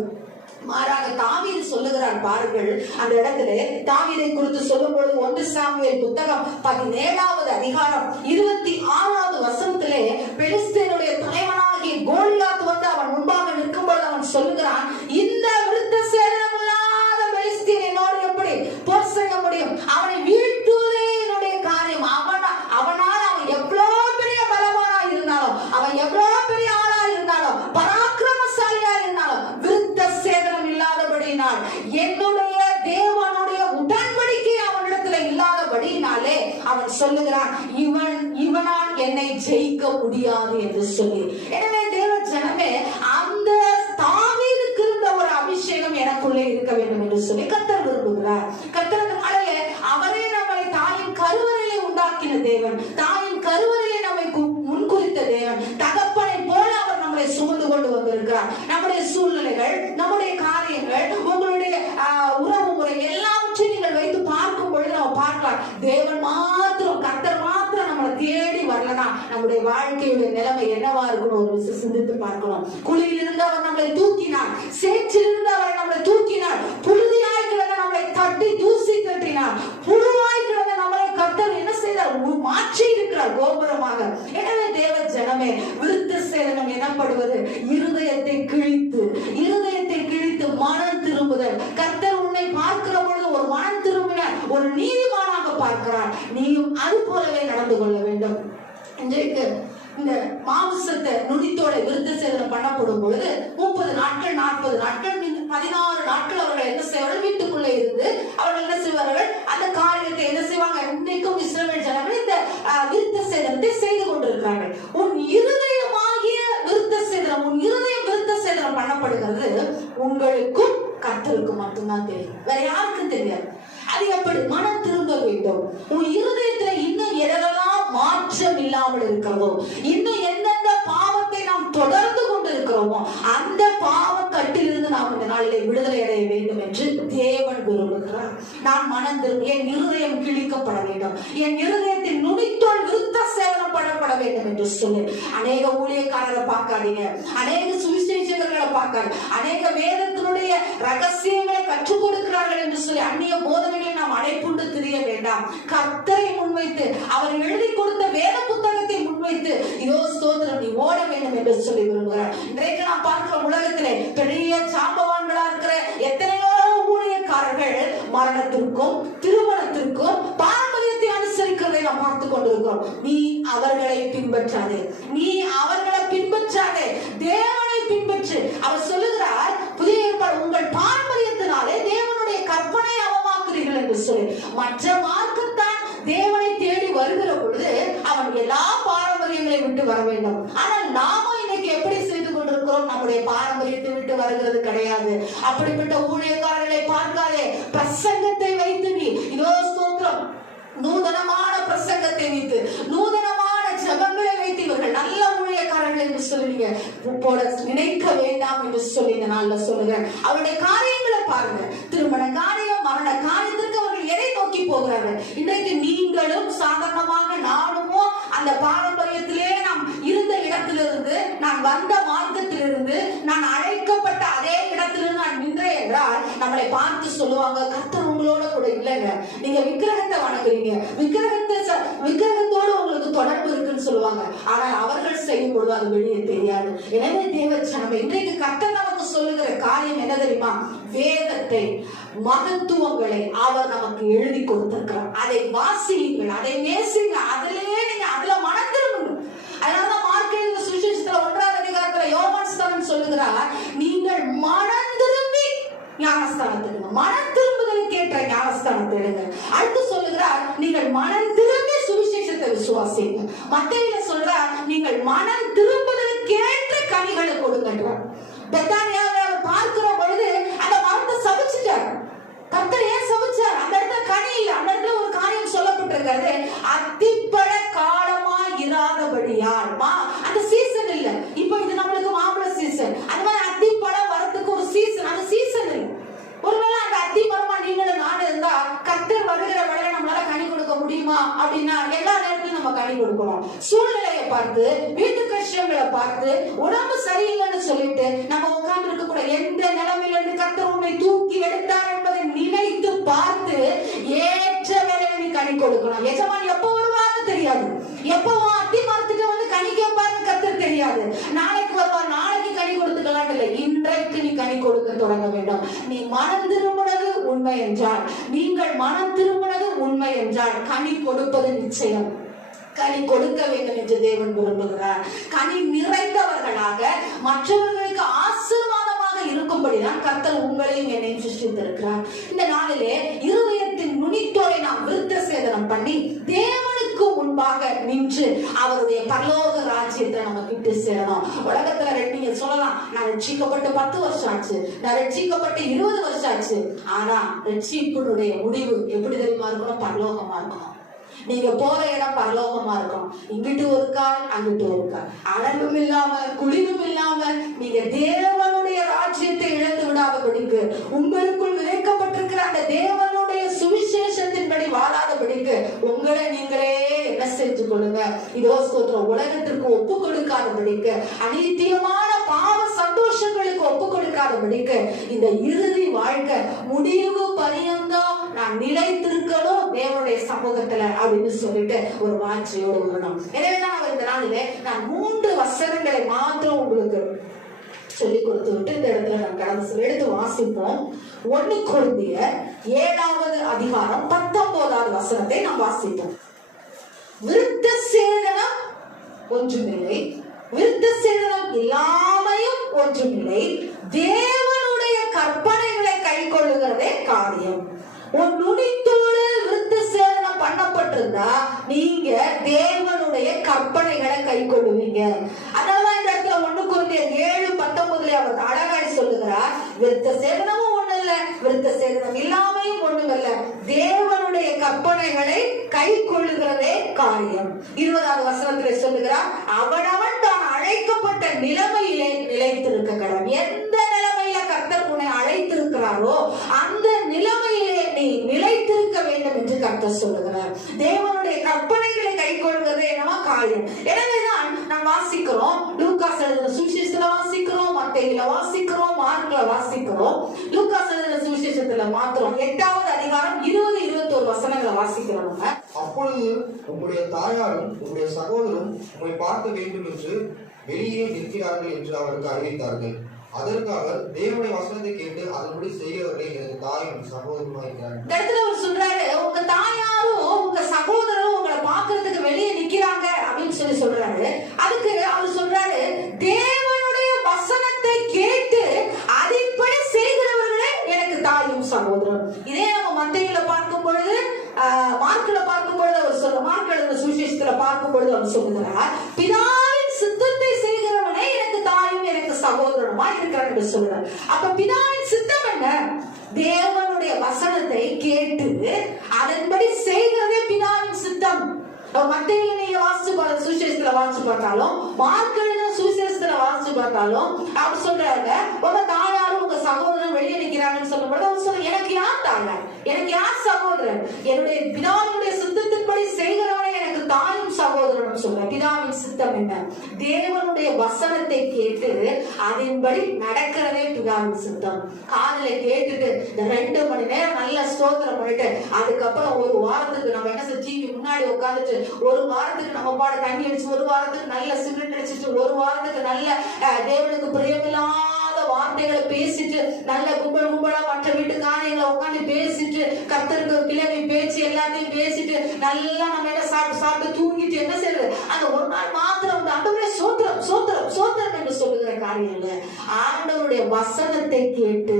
மாறாக தாவீது சொல்லுகிறார் பாருங்கள். அந்த இடத்திலே தாவீதை குறித்து சொல்லும் பொழுது 1 சாமுவேல் புத்தகம் 17வது அதிகாரம் 26வது வசனத்திலே பெலிஸ்தீனுடைய தலைவனாகிய கோலியாத் வந்து அவன் முன்பாக நிற்கும் பொழுது அவன் சொல்லுகிறான், இந்த விருத்த சேதனம் இல்லாத பெலிஸ்தீன் என்னோடு எப்படி போர் செய்ய முடியும்? அவனை வீழ்த்துவதே என்னுடைய காரியம். அவனால் அவன் எவ்வளவு பெரிய பலவானா இருந்தாலும், அவன் எவ்வளவு பெரிய ஆளா இருந்தாலும், பராக்கிரமசாலியா இருந்தாலும், விருத்த சேதனம் இல்லாதபடியினால் என்னுடைய தேவனுடைய உடன்படிக்கை அவனிடத்துல இல்லாதபடி சொல்லுகிறான், இவனால் என்னை ஜெயிக்க முடியாது என்று சொல்லி. எனவே தேவ ஜனமே, அந்த தாவீதுக்கு இருந்த ஒரு அபிஷேகம் எனக்குள்ளே இருக்க வேண்டும் என்று சொல்லி கர்த்தர் விரும்புகிறார். கர்த்தருக்கு நாளிலே அவரே நம்மை தாயின் கருவறையிலே உண்டாக்கின தேவன், தாயின் கருவறையிலே நம்மை முன்குறித்த தேவன். தகப்பனை போல அவர் நம்மளை சுமந்து கொண்டு வந்திருக்கிறார். நம்முடைய சூழ்நிலைகள், நம்முடைய காரியங்கள், உங்களுடைய உறவு முறை எல்லாவற்றையும் நீங்கள் வைத்து பார்க்கும் பொழுது நம்ம பார்க்கலாம், தேவன் மாத்திரம், கர்த்தர் மாத்திரம் நம்மளை தேடி வரலனா நம்முடைய வாழ்க்கையுடைய நிலைமை என்னவா இருக்கணும் ஒரு விஷயம் சிந்தித்து பார்க்கணும். குழியில் இருந்து அவர் நம்மளை தூக்கினார், சேற்றில் இருந்து அவர் நம்மளை தூக்கினார், புழுதியாய் கிடந்த நம்மளை தட்டி தூசி தட்டினார், புழுவாய் கிடந்த நம்மளை கர்த்தர் என்ன செய்தார், மாற்றி இருக்கிறார் கோபுரமாக. எனவே தேவ ஜனமே, விருத்த சேதனம் எனப்படுவது இருதயத்தை கிழித்து மனம் திரும்புதல். கர்த்தர் உன்னை பார்க்கிற பொழுது ஒரு மனம் திரும்பின ஒரு நீதிமானாக பார்க்கிறார். நீயும் அது போலவே நடந்து கொள்ள வேண்டும். இன்றைக்கு இந்த மாமிசத்தை நுனித்தோட விருத்த சேதனம் பண்ணப்படும் பொழுது 30 நாட்கள் 40 நாட்கள் 16 நாட்கள் அவர்கள் என்ன செய்வார்கள், வீட்டுக்குள்ளே இருந்து அவர்கள் என்ன செய்வார்கள், அந்த காரியத்தை என்ன செய்வாங்க. இன்றைக்கும் இஸ்ரவேல் ஜனங்கள் இந்த விருத்த சேதனத்தை செய்து கொண்டிருக்கிறார்கள். உன் இருதயமாகிய விருத்த சேதனம், உன் இருதயம் விருத்த சேதனம் பண்ணப்படுகிறது உங்களுக்கும் கர்த்தருக்கும் மட்டும்தான் தெரியும், வேற யாருக்கும் தெரியாது. அது எப்படி? மனம் திரும்ப வேண்டும். உன் இருதயத்துல இன்னும் எதெல்லாம் மாற்றம் இல்லாமல் இருக்கிறதோ, இன்னும் எந்தெந்த பாவத்தை நாம் தொடர்ந்து கொண்டு இருக்கிறோமோ, அந்த பாவ கட்டிலிருந்து நாம் இந்த நாளிலே விடுதலை அடைய வேண்டும் என்று தேவன் விரும்புகிறார். நான் மனம் திரும்ப, என் இருதயம் கிழிக்கப்பட வேண்டும், என் இருதயத்தின் நுனித்தோல் விருத்த சேதனம் பண்ணப்பட வேண்டும் என்று சொல்லி அநேக ஊழியக்காரரை பார்க்காதீங்க, அநேக சுவிசேஷகர்களை பார்க்காது, அநேக வேதத்தினுடைய ரகசியங்களை கற்றுக் கொடுக்கிறார்கள் என்று சொல்லி அந்நிய போதனைகளை நாம் அடைப்புண்டு தெரிய வேண்டாம். கர்த்தரை முன்வைத்து, அவர் எழுதி கொடுத்த வேத புத்தகத்தை முன்வைத்து, இதோ ஸ்தோத்திரம், நீ ஓட வேண்டும் என்று சொல்லி விரும்புகிறார். இன்றைக்கு நாம் பார்க்கிற உலகத்திலே பெரிய சாம்பவான்களா இருக்கிற எத்தனையோ ஊழியக்காரர்கள் மரணத்திற்கும் திருமணத்திற்கும் பாரம்பரியத்தை அனுசரிக்கிறதை நாம் பார்த்துக் கொண்டிருக்கிறோம். நீ அவர்களை பின்பற்றாதே, நீ அவர்களை பின்பற்றாதே, தேவனை பின்பற்று. அவர் சொல்லுகிறார், புதிய ஏற்பாடு, உங்கள் பாரம்பரியத்தினாலே தேவனுடைய கற்பனை அவமாக்குறீர்கள் என்று சொல்லி. மற்ற மார்க்கத்தான் தேவனை தேடி வருகிற பொழுது அவன் எல்லா பாரம்பரியங்களை விட்டு வர வேண்டும். ஆனால் நாம இன்னைக்கு எப்படி செய்து கொண்டிருக்கிறோம், நம்முடைய பாரம்பரியத்தை விட்டு வருகிறது கிடையாது. அப்படிப்பட்ட ஊழியக்காரர்களை பார்க்காதே. பிரசங்கத்தை வைத்து நீ இதோ ஸ்தோத்திரம், நூதனமான பிரசங்கத்தை வைத்து, நூதனமான ஜபங்களை வைத்து இவர்கள் நல்ல ஊழியக்காரர்கள் என்று சொல்லுவீங்க போல நினைக்க வேண்டாம் என்று சொல்லி இந்த நாள்ல சொல்லுகிறேன். அவருடைய காரியங்களை பாருங்க, திருமண காரியம், மரண காரியத்திற்கு அவர்கள் எதை நோக்கி போகிறார்கள். இன்றைக்கு நீங்களும் சாதாரணமாக நானுமோ அந்த பாரம்பரியத்திலே நாம் இருந்த இடத்திலிருந்து, நான் வந்த மார்க்கத்திலிருந்து, நான் அழைக்கப்பட்ட அதே இடத்திலிருந்து நான் நின்றேன் என்றால் நம்மளை பார்த்து சொல்லுவாங்க, கர்த்தர் உங்களோட கூட இல்லைங்க, நீங்க விக்கிரகத்தை வணங்குறீங்க, விக்கிரகத்தோடு உங்களுக்கு தொடர்பு இருக்குன்னு சொல்லுவாங்க. ஆனால் அவர்கள் செய்யும் பொழுது அது வெளியே தெரியாது. எனவே தேவ ஜனமே, இன்றைக்கு கர்த்தர் நமக்கு சொல்லுகிற காரியம் என்ன தெரியுமா? வேதத்தை, மகத்துவங்களை அவர் நமக்கு எழுதி கொடுத்திருக்கிறார். அதை வாசியுங்கள், அதை நேசிங்க, அதிலேயே நீங்க அதுல மனம் திரும்புங்க. அதனாலதான் மார்க்க சுவிசேஷத்துல 1ஆம் அதிகாரத்துல யோவான் சொல்லுகிறார், நீங்கள் மனம் திரும்பி ஞானஸ்தானத்துக்கு, மனம் திரும்புதலுக்கு ஏற்ற ஞானஸ்தானத்தை எடுங்க. அடுத்து சொல்லுகிறார், நீங்கள் மனம் திரும்பி சுவிசேஷத்தை விசுவாசிங்க. மத்தேயுல சொல்றார், நீங்கள் மனம் திரும்புதலுக்கு ஏற்ற கனிகளை கொடுங்கன்றார். பெத்தானியாவை அவர் பார்க்கிற பொழுது அந்த மரத்தை சபிச்சிட்டார். கர்த்தர் ஏன் சபிச்சார்? அந்த இடத்துல கனி இல்லை. அந்த இடத்துல ஒரு காரியம் சொல்லப்பட்டிருக்கிறது, அத்திப்பழ காலமா இராதபடியால். அந்த சீசன் இல்ல. இப்போ இது நம்மளுக்கு மாம்பழ சீசன், அது மாதிரி அத்திப்பழம் வரத்துக்கு ஒரு சீசன், அந்த சீசன் இல்லை. ஒருவேளை அந்த அத்தி மரமா நீங்களும் நானும் இருந்தா கர்த்தர் வருகிற வேலை நம்மளால கனி கொடுக்க முடியுமா அப்படின்னா எல்லா நேரத்திலும் நம்ம கனி கொடுக்கணும். சூழ்நிலையை பார்த்து, வீட்டு கஷ்டங்களை பார்த்து, உடம்பு சரியில்லைன்னு சொல்லிட்டு நம்ம உட்கார்ந்து இருக்க கூட. எந்த நிலைமையில இருந்து கர்த்தர் உன்னை தூக்கி எடுத்தார் என்பதை நினைத்து பார்த்து ஏற்ற வேலையை நீ கனி கொடுக்கணும். எஜமான் எப்போ வருவான்னு தெரியாது, எப்பவும் அத்தி மரத்துக்கு வந்து கனி கேட்பாருன்னு கர்த்தர் தெரியாது. நாளைக்கு வருவார், நாளைக்கு கனி கொடுத்துக்கலாம் இல்லை, இன்றைக்கு நீ கனி கொடுக்க தொடங்க வேண்டும். நீ மனம் திரும்பினது உண்மை என்றால், நீங்கள் மனம் திரும்பினது உண்மை என்றால் கனி கொடுப்பது நிச்சயம். கனி கொடுக்க வேண்டும் என்று தேவன் விரும்புகிறார். கனி நிறைந்தவர்களாக மற்றவர்களுக்கு ஆசீர்வாதமாக இருக்கும்படிதான் கர்த்தர் உங்களையும் என்னையும் சிருஷ்டித்திருக்கிறார். இந்த நாளிலே இருதயத்தின் நுனித்தோலை நாம் விருத்த சேதனம் பண்ணி தேவனுக்கு முன்பாக நின்று அவருடைய பரலோக ராஜ்யத்தை நம்ம கிட்ட சேரணும். உலகத்துல நீங்க சொல்லலாம், நான் ரட்சிக்கப்பட்டு 10 வருஷம் ஆச்சு, நான் ரட்சிக்கப்பட்டு 20 வருஷம் ஆச்சு. ஆனா ரட்சிப்பினுடைய முடிவு எப்படி தெரியுமா இருக்கணும்? பரலோகமா இருக்கணும். நீங்க போற இடம் பரலோகமா இருக்கும். இங்கிட்டு ஒரு கால், அங்கிட்டு ஒரு கால், அனலும் இல்லாம குளிரும் இல்லாம நீங்க தேவனுடைய ராஜ்யத்தை இழந்து விடாதபடிக்கு, உங்களுக்குள் விதைக்கப்பட்டிருக்கிற அந்த தேவனுடைய சுவிசேஷத்தின்படி வாழாதபடிக்கு உங்களை நீங்களே என்ன செஞ்சு கொள்ளுங்க. இதோ ஸ்தோத்திரம், உலகத்திற்கு ஒப்பு கொடுக்காதபடிக்கு, அநித்தியமான பாவ சந்தோஷங்களுக்கு ஒப்பு கொடுக்காதபடிக்கு, இந்த இறுதி வாழ்க்கை முடிவு பரியந்தம் நான் நிலைத்திருக்கணும் தேவனுடைய சமூகத்துல அப்படின்னு சொல்லிட்டு ஒரு வாஞ்சையோடு வரணும். எனவேதான் அவர் இந்த நாளிலே நான் 3 வசனங்களை மாத்திரம் உங்களுக்கு சொல்லி கொடுத்து விட்டு இந்த இடத்துல நான் கடந்து எடுத்து வாசிப்போம். 1 கொரிந்தியர் 7வது அதிகாரம் 19வது வசனத்தை நாம் வாசிப்போம். விருத்த சேதனம் ஒன்றுமில்லை, விருத்த சேதனம் இல்லாமையும் ஒன்றுமில்லை, தேவனுடைய கற்பனைகளை கை கொள்ளுகிறதே காரியம். உன் நுனித்தோடு விருத்த சேதனம் பண்ணப்பட்டிருந்தா நீங்க தேவனுடைய கற்பனைகளை கை கொள்ளுவீங்க. அதனாலதான் இந்த இடத்துல 1 கொரிந்தியர் 7:19 அவர் அழகாய் சொல்லுகிறார், விருத்த சேதனமும் ஒண்ணு இல்ல, விருத்த சேதனம் இல்லாமையும் ஒண்ணுமில்ல, தேவனுடைய கற்பனைகளை கை கொள்ளுகிறதே காரியம். 20வது வசனத்திலே சொல்லுகிறார், அவனவன் தான் அழைக்கப்பட்ட நிலைமையிலே நிலைத்திருக்க கடவுள். எந்த நிலைமையில கர்த்தர் உன்னை அழைத்திருக்கிறாரோ அந்த நிலைமையிலே நீ நிலைத்திருக்க வேண்டும் என்று கர்த்தர் சொல்லுகிறார். தேவனுடைய கற்பனைகளை கை கொள்வது என்னவா காரியம். எனவேதான் நாம் வாசிக்கிறோம், லூக்காஸ் எழுதின சுவிசேஷத்துல வாசிக்கிறோம், மத்தேயுல வாசிக்கிறோம், மார்க்ல வாசிக்கிறோம். லூக்காஸ் எழுதின சுவிசேஷத்துல மாத்திரம் 8வது அதிகாரம் 20-21 வசனங்களை வாசிக்கிறோம். அப்பொழுது உங்களுடைய தாயாரும் உங்களுடைய சகோதரரும் உங்களை பார்க்க வேண்டும் என்று வெளியே நிற்கிறார்கள் என்று அவருக்கு அறிவித்தார்கள். அதற்காக தேவனுடைய வசனத்தை கேட்டு அதன்படி செய்கிறவர்களே எனது தாயும் சகோதரமா இருக்கிறார்கள். இந்த இடத்துல அவர் சொல்றாரு, உங்க தாயாரும் உங்க சகோதரரும் உங்களை பார்க்கிறதுக்கு வெளியே நிக்கிறாங்க அப்படின்னு சொல்றாரு. அதுக்கு அவர் சொல்றாரு, தேவனுடைய வசனத்தை கேட்டு அதன்படி செய்கிறவர்களே எனக்கு தாயும் சகோதரன். இதே நம்ம மத்தேயுல பார்க்கும் பொழுது, மார்க்ல பார்க்கும் பொழுது அவர் சொல்ற, மார்க்ல சுவிசேஷத்துல பார்க்கும் பொழுது அவர் சொல்லுகிறார், பிதாவின் சித்தத்தை செய்கிறவனே எனக்கு தாயும் எனக்கு சகோதரனுமா இருக்கிறார் என்று சொல்றார். அப்ப பிதாவின் சித்தம் என்ன? தேவனுடைய வசனத்தை கேட்டு அதன்படி செய்கிறதே பிதாவின் சித்தம். மத்தேயுல நீங்க வாசிச்சு சுவிசேஷத்துல வாசிச்சு பார்த்தாலும், மார்க்ல சுவிசேஷத்துல வாசிச்சு பார்த்தாலும் அவர் சொல்றாங்க, உங்க தாயாரும் உங்க சகோதரன் வெளியே நிக்கிறாங்கன்னு சொல்லும்போது அவர் சொல்ற, எனக்கு யார் தாயார், எனக்கு யார் சகோதரன்? என்னுடைய பிதாவினுடைய சித்தத்தின்படி செய்கிறவனே எனக்கு தாயும் சகோதரனும் சொல்ற. பிதாவின் சித்தம் என்ன? தேவனுடைய வசனத்தை கேட்டு அதன்படி நடக்கிறதே பிதாவின் சித்தம். காதல கேட்டுட்டு இந்த 2 மணி நேரம் நல்ல ஸ்தோத்திரம் பண்ணிட்டு அதுக்கப்புறம் ஒரு வாரத்துக்கு நம்ம என்ன செய்ய, டிவி முன்னாடி உட்காந்துட்டு ஒரு வாரத்துக்கு நம்ம பாட தண்ணி அடிச்சு, ஒரு வாரத்துக்கு நல்ல சிகரெட் அடிச்சுட்டு, ஒரு வாரத்துக்கு நல்ல தேவனுக்கு பிரியமில்லாத வார்த்தைகளை பேசிட்டு, நல்ல கும்பலா மற்ற வீட்டு காரியங்களை உட்காந்து பேசிட்டு, கர்த்தருக்கு கிளவி பேச்சு எல்லாத்தையும் பேசிட்டு, நல்லா நம்ம என்ன சாப்பிட்டு தூங்கிட்டு என்ன செய்யறது, அந்த ஒரு நாள் மாத்திரம் வந்து ஆண்டவரே சோத்திரம் சோத்திரம் சோத்திரம் என்று சொல்லுகிற காரியங்கள் ஆண்டவருடைய வசனத்தை கேட்டு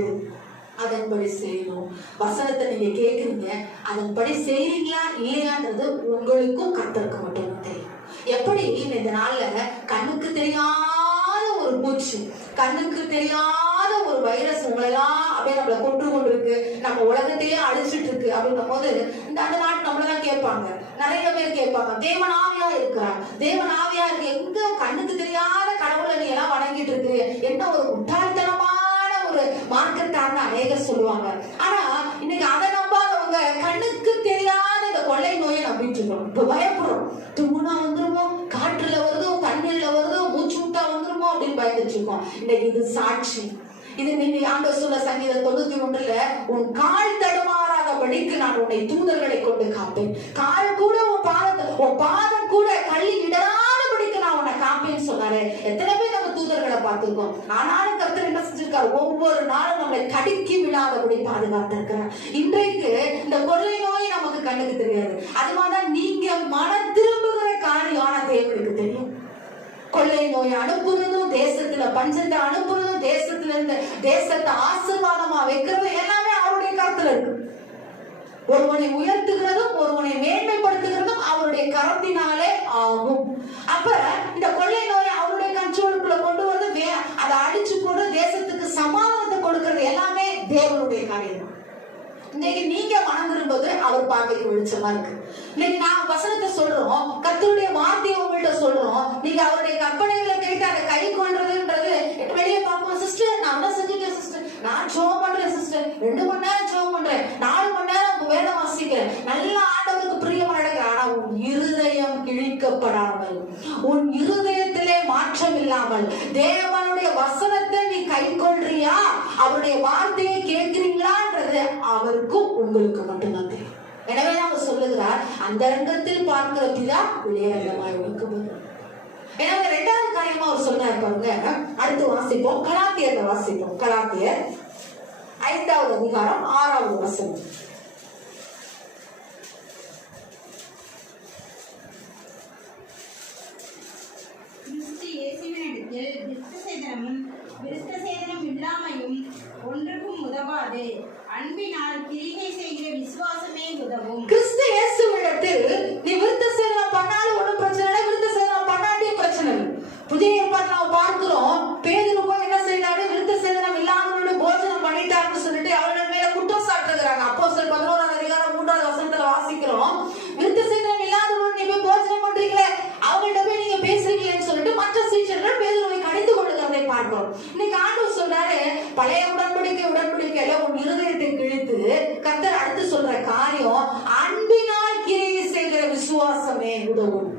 அதன்படி செய்யணும். வசனத்தை நீங்க கேக்குறீங்க, அதன்படி செய்றீங்களா இல்லையான்றது உங்களுக்கும் கர்த்தருக்கு மட்டும் தெரியும். எப்படி இந்த நாள்ல கண்ணுக்கு தெரியாத ஒரு பூச்சி, கண்ணுக்கு தெரியாத ஒரு வைரஸ் உங்களெல்லாம் அப்படியே நம்மளை கொண்டு இருக்கு, நம்ம உலகத்தையே அழிச்சிட்டு இருக்கு அப்படின்னும் போது இந்த அந்த நாட்டு நம்மளதான் கேட்பாங்க, நிறைய பேர் கேட்பாங்க, தேவன் ஆவியா இருக்கிறார், தேவன் ஆவியா இருக்கு, எங்க கண்ணுக்கு தெரியாத கடவுளை நீ எல்லாம் வணங்கிட்டு இருக்கு, என்ன ஒரு முட்டாள்தனமான ஒரு மார்க்கத்தான அநேகர் சொல்லுவாங்க. ஆனா இன்னைக்கு அதை நம்பாதவங்க கண்ணுக்கு தெரியாத இந்த கொள்ளை நோயை நம்பிட்டு இருக்கோம். இப்ப பயப்படுறோம், தும்முனா வந்துருமோ, காற்றுல வருதோ, கண்ணில வருதோ, மூச்சு விட்டா வந்துருமோ அப்படின்னு பயந்துட்டு இருக்கோம். இன்னைக்கு இது சாட்சி. இது நீங்க ஆண்டவர் சொன்ன சங்கீதம் 91 உன் கால் தடுமாறாதபடிக்கு நான் உன்னை தூதர்களை கொண்டு காப்பேன், கால் கூட உன் பாதம் கூட கள்ளி விடாதபடிக்கு நான் உன்னை காப்பேன்னு சொன்னாரு. எத்தனை பேர் நம்ம தூதர்களை பார்த்திருக்கோம். ஆனாலும் கர்த்தர் என்ன செஞ்சிருக்காரு, ஒவ்வொரு நாளும் நம்மளை கடுக்கி விடாதபடி பாதுகாத்திருக்கிறார். இன்றைக்கு இந்த கொள்ளை நோய் நமக்கு கண்ணுக்கு தெரியாது, அது மாதிரி நீங்க மன திரும்புகிற காரியம் ஆனா தேவனுக்கு தெரியும். கொள்ளை நோய் அனுப்புறதும், தேசத்துல பஞ்சத்தை அனுப்புறதும், தேசத்துல இருந்து தேசத்தை ஆசீர்வாதமா வைக்கிறது எல்லாமே அவருடைய கருத்துல இருக்கு. ஒருவனை உயர்த்துகிறதும் ஒருவனை மேன்மைப்படுத்துகிறதும் அவருடைய கரத்தினாலே ஆகும். அப்ப இந்த கொள்ளை நோயை அவருடைய கண்ட்ரோலுக்குள்ள கொண்டு வந்து அதை அடிச்சு போட்டு தேசத்துக்கு சமாதானத்தை கொடுக்கிறது எல்லாமே தேவனுடைய காரியம். இன்னைக்கு நீங்க மனம் திரும்புவது அவர் பார்வைக்கு வெளிச்சமா இருக்கு. இன்னைக்கு நான் வசனத்தை சொல்றோம், கர்த்தருடைய வார்த்தையை உங்கள்கிட்ட சொல்றோம், நீங்க அவருடைய கற்பனைகளை கேட்டு அதை கை கொள்றதுன்றது வெளியே பார்ப்போம். சிஸ்டர் நான் என்ன செஞ்சுட்டேன் சிஸ்டர், நான் ஜெபம் பண்றேன் சிஸ்டர், 2 மணி நேரம் ஜெபம் பண்றேன், 4 மணி நேரம் வேதம் வாசிக்கிறேன், நல்லா ஆண்டவருக்கு பிரியமா நடக்கிறேன். ஆனா உன் இருதயம் கிழிக்கப்படாமல், உன் இருதயத்திலே மாற்றம் இல்லாமல் தேவனுடைய வசனத்தை நீ கை கொள்றியா, அவருடைய வார்த்தையை கேட்கிறீங்களான்றது அவருக்கும் உங்களுக்கு மட்டும்தான் தெரியும். எனவே அவர் சொல்லுகிறார், அந்த ரங்கத்தில் பார்க்கிற பிதா வெளியரங்கமாய் இருக்கும். எனவே 2வது காரியமா அவர் சொன்னார் பாருங்க. அடுத்து வாசிப்போம், கலாத்தியர்ல வாசிப்போம். கலாத்தியர் 5வது அதிகாரம் 6வது வசனம். இல்லாமையும் ஒன்றுக்கும் உதவாது, அன்பினால் கிரியை செய்கிற விசுவாசமே உதவும். கிறிஸ்து இயேசுவிடத்தில் நீ விருத்த சேதனம் பண்ணாலும் ஒன்றும் பிரச்சனை இல்லை, விருத்த சேதனம் பண்ணாட்டியும் பிரச்சனை இல்லை. புதிய ஏற்பாட்டில் நம்ம பார்க்கிறோம், பேதுரு போய் என்ன செய்யறாரு, விருத்த சேதனம் இல்லாமலோட போஜனம் பண்ணிட்டாருன்னு சொல்லிட்டு அவர்கள் மேல குற்றம் சாட்டுகிறாங்க. அப்போஸ்தலர் 11வது அதிகாரம் 3வது வசனத்துல வாசிக்கிறோம், விருத்த சேதனம் இல்லாதவங்க நீ போய் போஜனம் பண்றீங்களே, அவங்கள்ட்ட போய் நீங்க பேசுறீங்களேன்னு சொல்லிட்டு மற்ற சீஷர்கள் பேதுருவை கடிந்து கொள்ளுகிறதை பார்க்கிறோம். இன்னைக்கு ஆண்டவர் சொல்றாரு, பழைய உடன்படிக்கையில உன் இருதயத்தை கிழித்து கர்த்தர் அடுத்து சொல்ற காரியம், அன்பினால் கிரியை செய்கிற விசுவாசமே உதவும்.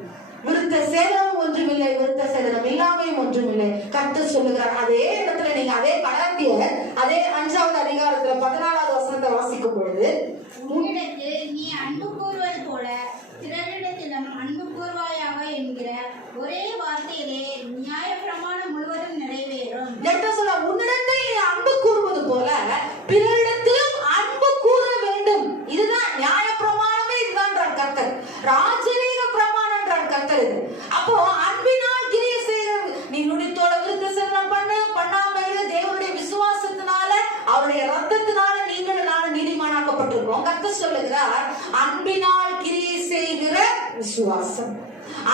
விருத்த சேதனம் ஒன்றுமில்லை, விருத்த சேதனம் இல்லாமையும் ஒன்றுமில்லை கர்த்தர் சொல்லுகிறார். அதே இடத்துல நீங்க அதே கலாத்தியர் அதே 5வது அதிகாரத்துல 14வது வசனத்தை வாசிக்கும் பொழுது, உன்னிடத்து நீ அன்பு கூறுவது போல பிறரிடத்திலும் அன்பு கூறுவாயாக என்கிற ஒரே வார்த்தையிலே நியாயப்பிரமாணம் முழுவதும் நிறைவேறும். சொல்ல, உன்னிடத்தில் நீ அன்பு கூறுவது போல பிறரிடத்திலும் அன்பு கூற வேண்டும். இதுதான் நியாயப்பிரமாணமே, இதுதான் கர்த்தர். ராஜரீக பிரமாணம் கர்த்தர் இது. அப்போ அன்பினால் கிரியை செய்கிறது. நீ நுடித்தோட விருத்த சேதனம் பண்ணாம தேவனுடைய விசுவாசத்தினால அவருடைய ரத்தத்தினால நீங்கள் நானும் நீதிமானாக்கப்பட்டிருக்கிறோம். கர்த்தர் சொல்லுகிறார், அன்பினால் கிரியை செய்கிற விசுவாசம்,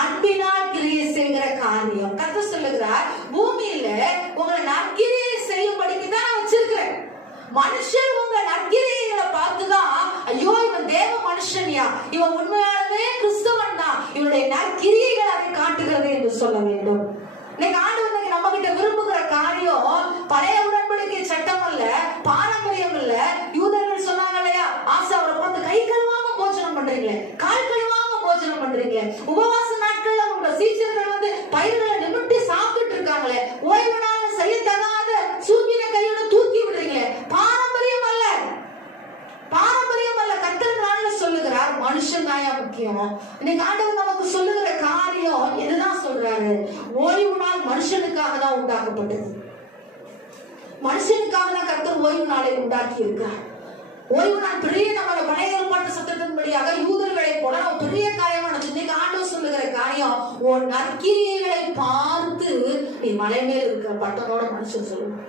அன்பினால் கிரியை செய்கிற காரியம். கர்த்தர் சொல்லுகிறார், பூமியில உங்களை நற்கிரியை செய்யும்படிக்கு தான் நான் வச்சிருக்கிறேன். மனுஷன் உங்க நற்கிரியைகளை பார்த்துதான், ஐயோ இவன் தேவ மனுஷன்யா, இவன் உண்மையானவே கிறிஸ்தவன் தான், இவனுடைய நற்கிரியைகள் அதை காட்டுகிறது என்று சொல்ல வேண்டும். இன்னைக்கு ஆண்டவர் நம்ம கிட்ட விரும்புகிற காரியம் பழைய உடன்படிக்கை சட்டம் அல்ல, பாரம்பரியம் இல்ல. யூதர்கள் சொன்னாங்க இல்லையா, ஆசை அவரை பார்த்து கை கழுவாம போஜனம் பண்றீங்களே, கால் கழுவாம போஜனம் பண்றீங்களே, உபவாச நாட்கள்ல உங்க சீஷர்கள் வந்து பயிர்களை நிமிட்டி சாப்பிட்டு இருக்காங்களே, ஓய்வு நாள் செய்ய தகாத சூழ்நிலை கையோட தூக்கி விடுறீங்களே. பாரம்பரியம் அல்ல, பாரம்பரியம் அல்ல. கர்த்தர் நாள்ல சொல்லுகிறார், மனுஷன் தாயா முக்கியம். இன்னைக்கு ஆண்டவர் நமக்கு சொல்லுகிற காரியம் எதுதான் சொல்றாரு, ஓய்வு நாள் மனுஷனுக்காக தான் உண்டாக்கப்பட்டது. மனுஷனுக்காக தான் கர்த்தர் ஓய்வு நாளை உண்டாக்கி இருக்கிறார். ஓய்வு நாள் பெரிய நம்மளோட பழைய ஏற்பாட்டு சட்டத்தின்படியாக யூதர்களை போல நம்ம பெரிய காரியமா நினைச்சு, இன்னைக்கு ஆண்டவர் சொல்லுகிற காரியம், உன் நற்கிரியைகளை பார்த்து நீ மலை மேல் இருக்கிற பட்டனோட மனுஷன் சொல்லுவோம்,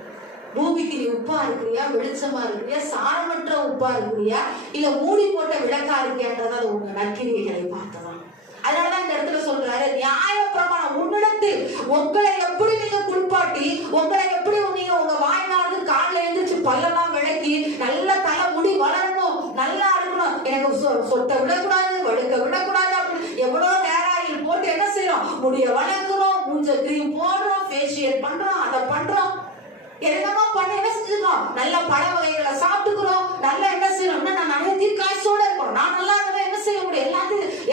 பூமிக்கு நீ உப்பா இருக்கிறியா, வெளிச்சமா இருக்கிறியா, சாரமற்ற உப்பா இருக்கிறியா, இல்ல மூடி போட்ட விளக்கா இருக்கியான்றதா அது உங்க நற்கிரியைகளை பார்த்ததான். அதனாலதான் இந்த இடத்துல சொல்றாரு, நியாய பிரமாணம் உன்னிடத்தில் உங்களை எப்படி நீங்க குளிப்பாட்டி, உங்களை எப்படி நீங்க உங்க வாய்நாடு காலில் எழுந்திரிச்சு பல்லெல்லாம் விளக்கி நல்ல தலை முடி வளரணும், நல்லா இருக்கணும், எனக்கு சொட்ட விடக்கூடாது, வழுக்க விடக்கூடாது அப்படின்னு எவ்வளவு ஹேர் ஆயில் போட்டு என்ன செய்யறோம், முடிய வளர்க்கிறோம், மூஞ்ச கிரீம் போடுறோம், ஃபேஷியல் பண்றோம், அதை பண்றோம், என்னமா பண்ண என்ன செஞ்சுக்கோம், நல்ல பழ வகைகளை சாப்பிட்டுக்கிறோம், நல்லா என்ன செய்யணும், நான் நிறைய தீர்க்காய்ச்சோட இருக்கணும், நான் நல்லா இருக்கணும், என்ன செய்ய முடியும்,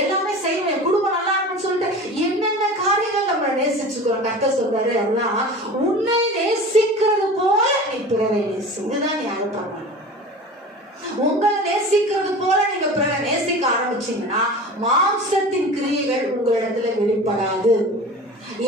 எல்லாமே செய்வேன், குடும்பம் நல்லா இருக்கும்னு சொல்லிட்டு என்னென்ன காரியங்கள் நம்ம நேசிச்சுக்கிறோம். கர்த்தர் சொல்றாரு, அதெல்லாம் உன்னை நேசிக்கிறது போல நீ பிறரை நேசி. இதுதான் நியாயப்பிரமாணம். உங்களை நேசிக்கிறது போல நீங்க பிறரை நேசிக்க ஆரம்பிச்சீங்கன்னா மாம்சத்தின் கிரியைகள் உங்களிடத்துல வெளிப்படாது.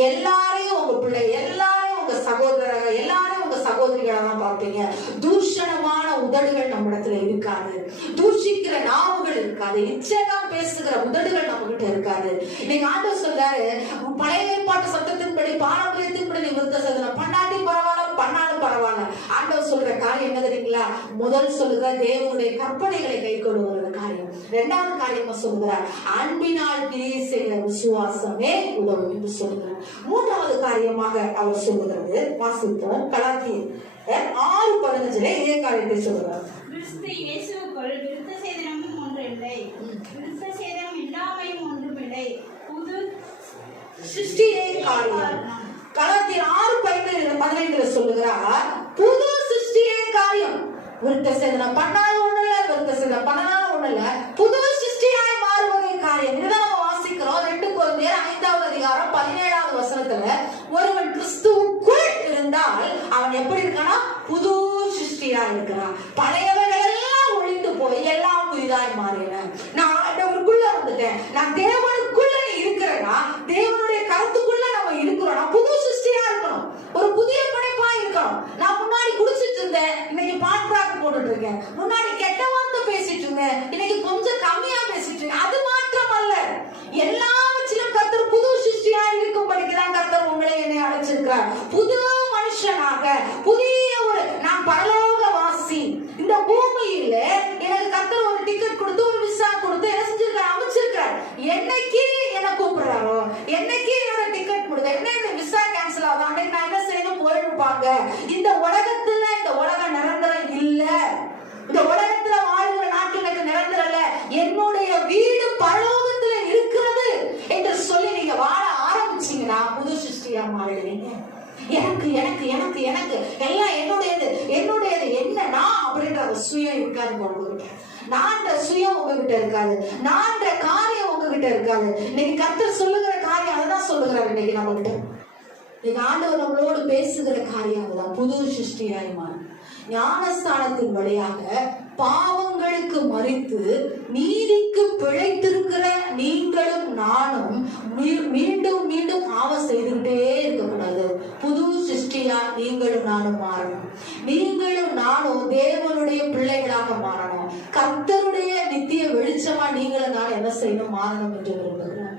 எல்லாரையும் உங்க பிள்ளை, எல்லாரையும் உங்க சகோதரர்கள், எல்லாரையும் உங்க சகோதரிகளை தான் பார்ப்பீங்க. தூஷணமான உதடுகள் நம்ம இடத்துல இருக்காது, தூஷிக்கிற நாவுகள் இருக்காது, இச்சகம் பேசுகிற உதடுகள் நம்ம கிட்ட இருக்காது. இன்னைக்கு ஆண்டவர் சொல்றாரு, பழைய ஏற்பாட்டு சட்டத்தின்படி பாரம்பரியத்தின்படி நீ விருத்த சேதனம் பண்ணாட்டி பரவாயில்ல, பண்ணாலும் பரவாயில்ல. ஆண்டவர் சொல்ற காரியம் என்ன தெரியுங்களா? முதல் சொல்லுகிற தேவனுடைய கற்பனைகளை கை கொள்ளுகிற காரியம். இரண்டாவது காரியமா சொல்லுகிறார், அன்பினால் கிரியை செய்கிற விசுவாசமே உதவும் என்று சொல்லுகிறார். மூன்றாவது காரியமாக அவர் சொல்லுகிறது, வாசிப்போம், கலாத்தியர் 6:15 இதே காரியத்தை சொல்லுகிறார். கிறிஸ்து இயேசுவுக்குள் விருத்த சேதனமும் ஒன்றில்லை, விருத்த சேதனம் இல்லாமையும் ஒன்றுமில்லை, புது சிருஷ்டியே காரியம். கலாத்தியர் 6:15 சொல்லுகிறார், புது சிருஷ்டியே காரியம். விருத்த சேதனம் பண்ணாலும் ஒண்ணு இல்ல, விருத்த சேதனம் பண்ணாலும் ஒண்ணு இல்ல, புது சிருஷ்டியாய் மாறுவதே காரியம். இதுதான் நம்ம வாசிக்கிறோம் 2 கொரிந்தியர் 5:17 ஒருவன் கிறிஸ்துவுக்குள் இருந்தால் அவன் எப்படி இருக்கானா? புது சிருஷ்டியா இருக்கிறான். பழையவைகள் எல்லாம் ஒழிந்து போய் எல்லாம் புதிதாய் மாறின. நான் ஆண்டவருக்குள்ள வந்துட்டேன், நான் தேவனுக்குள்ள இருக்கிறேன்னா, தேவனுடைய கருத்துக்குள்ள நம்ம இருக்கிறோம்னா புது சிருஷ்டியா இருக்கணும், ஒரு புதிய படைப்பா இருக்கணும். நான் முன்னாடி குடிச்சிட்டு இருந்தேன், இன்னைக்கு பாட்ராக் போட்டுட்டு இருக்கேன். முன்னாடி கெட்ட வார்த்தை பேசிட்டு இருந்தேன், இன்னைக்கு கொஞ்சம் கம்மியா பேசிட்டு இருக்கேன். அது மாற்றம் அல்ல. எல்லாவற்றிலும் கர்த்தர் புது சிருஷ்டியா இருக்கும்படிக்குதான் கர்த்தர் உங்களை என்னை அழைச்சிருக்கிறார். புது மனுஷனாக, புதிய ஒரு நான் பரலோகவாசி. இந்த பூமியில எனக்கு கர்த்தர் ஒரு டிக்கெட் கொடுத்து, ஒரு விசா கொடுத்து என்ன செஞ்சிருக்காரு? அமைச்சிருக்கிறார். என்னைக்கு என்ன கூப்பிடுறாரோ, என்னைக்கு என்னோட டிக்கெட் கொடுத்த, என்ன விசா கேன்சல் ஆகும், அன்னைக்கு நான் என்ன செய்யணும்? போயிருப்பாங்க. இந்த உலகத்துல, இந்த உலகம் நிரந்தரம் இல்ல. இந்த உலகத்துல வாழ்கிற நாட்கள் எனக்கு நிரந்தரம் இல்ல. என்னுடைய வீடு பரலோகத்துல இருக்கிறது என்று சொல்லி நீங்க வாழ ஆரம்பிச்சீங்கன்னா புது சிருஷ்டியா மாறிடுவீங்க. எனக்கு எனக்கு எனக்கு எனக்கு எல்லாம் என்னுடையது என்னுடையது என்ன நான் அப்படின்ற சுயம் இருக்காது உங்ககிட்ட. நான்ற சுயம் உங்ககிட்ட இருக்காது, நான்ற காரியம் உங்ககிட்ட இருக்காது. இன்னைக்கு கர்த்தர் சொல்லுகிற காரியம் அதான் சொல்லுகிறார். இன்னைக்கு நம்ம கிட்ட இன்னைக்கு ஆண்டவர் நம்மளோடு பேசுகிற காரியம் அதுதான், புது சிருஷ்டியாய் மாறும். ஞானஸ்தானத்தின் வழியாக பாவங்களுக்கு மரித்து நீதிக்கு பிழைத்திருக்கிற நீங்களும் நானும் மீண்டும் மீண்டும் பாவம் செய்துகிட்டே இருக்கக்கூடாது. புது சிருஷ்டியா நீங்களும் நானும் மாறணும். நீங்களும் நானும் தேவனுடைய பிள்ளைகளாக மாறணும். கர்த்தருடைய நித்திய வெளிச்சமா நீங்களும் நானும் என்ன செய்யணும்? மாறணும் என்று விரும்புகிறேன்.